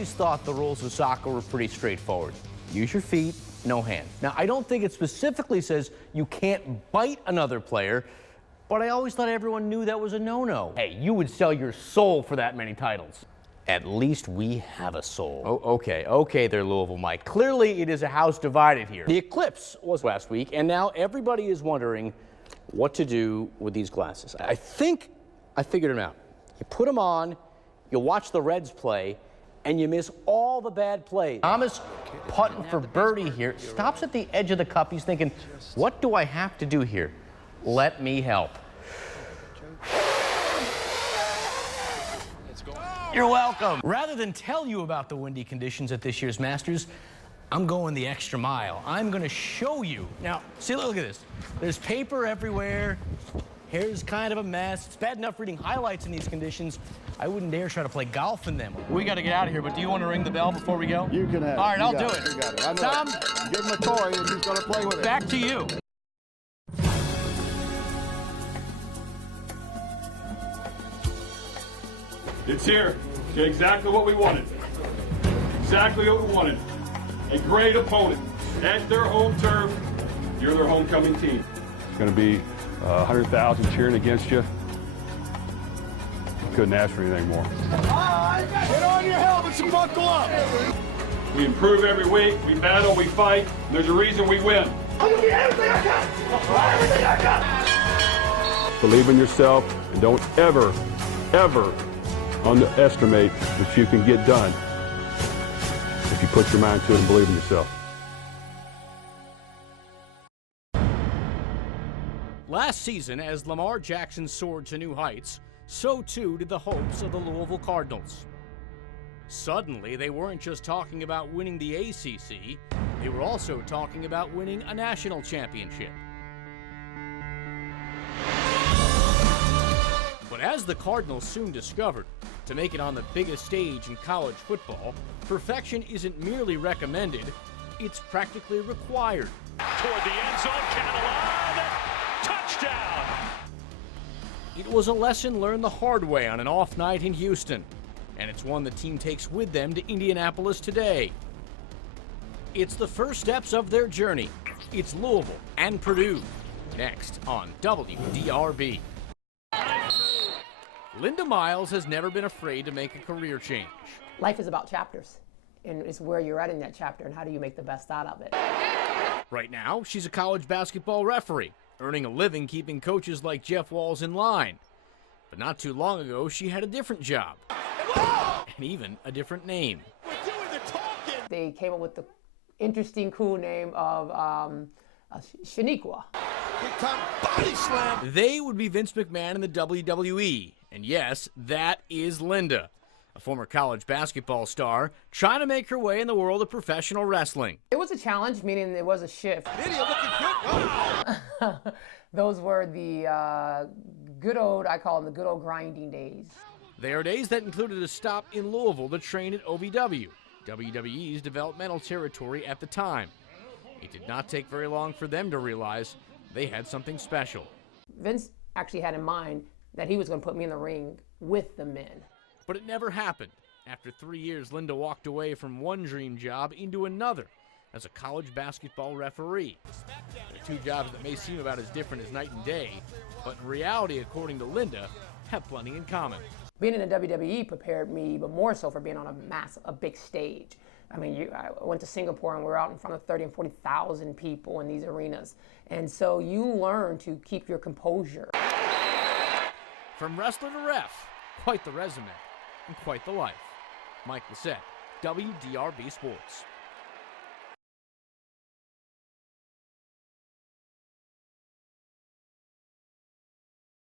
always thought the rules of soccer were pretty straightforward. Use your feet, no hands. Now, I don't think it specifically says you can't bite another player, but I always thought everyone knew that was a no-no. Hey, you would sell your soul for that many titles. At least we have a soul. Oh, okay there, Louisville Mike. Clearly, it is a house divided here. The eclipse was last week, and now everybody is wondering what to do with these glasses. I think I figured them out. You put them on, you watch the Reds play, and you miss all the bad plays. Thomas putting for birdie here, stops at the edge of the cup. He's thinking, what do I have to do here? Let me help. You're welcome. Rather than tell you about the windy conditions at this year's Masters, I'm going the extra mile. I'm going to show you. Now, see, look at this. There's paper everywhere. Hair's kind of a mess. It's bad enough reading highlights in these conditions. I wouldn't dare try to play golf in them. We got to get out of here, but do you want to ring the bell before we go? You can have it. All right, I'll do it. You got it. I know. Tom, give him a toy and he's going to play with it. Back to you. It's here. Okay, exactly what we wanted. Exactly what we wanted. A great opponent at their home turf. You're their homecoming team. It's going to be 100,000 cheering against you. Couldn't ask for anything more. Get on your helmets and buckle up. We improve every week. We battle. We fight. There's a reason we win. I'm going to get everything I got. Everything I got. Believe in yourself and don't ever, ever underestimate what you can get done if you put your mind to it and believe in yourself. Last season, as Lamar Jackson soared to new heights, so too did the hopes of the Louisville Cardinals. Suddenly, they weren't just talking about winning the ACC, they were also talking about winning a national championship. But as the Cardinals soon discovered, to make it on the biggest stage in college football, perfection isn't merely recommended, it's practically required. Toward the end zone, Catalan, touchdown! It was a lesson learned the hard way on an off night in Houston, and it's one the team takes with them to Indianapolis today. It's the first steps of their journey. It's Louisville and Purdue, next on WDRB. Linda Miles has never been afraid to make a career change. Life is about chapters, and it's where you're at in that chapter and how do you make the best out of it. Right now, she's a college basketball referee, earning a living keeping coaches like Jeff Walz in line. But not too long ago, she had a different job, and even a different name. We're doing the talking! They came up with the interesting, cool name of Shaniqua. Become body slam! They would be Vince McMahon in the WWE. And yes, that is Linda, a former college basketball star, trying to make her way in the world of professional wrestling. It was a challenge, meaning it was a shift. Lydia looking good. Wow. Those were the good old, I call them the good old grinding days. They are days that included a stop in Louisville to train at OVW, WWE's developmental territory at the time. It did not take very long for them to realize they had something special. Vince actually had in mind that he was going to put me in the ring with the men. But it never happened. After 3 years, Linda walked away from one dream job into another as a college basketball referee. They're two jobs that may seem about as different as night and day, but in reality, according to Linda, have plenty in common. Being in the WWE prepared me, but more so for being on a big stage. I mean, I went to Singapore and we're out in front of 30 and 40,000 people in these arenas. And so you learn to keep your composure. From wrestler to ref, quite the resume and quite the life. Mike Lacett, WDRB Sports.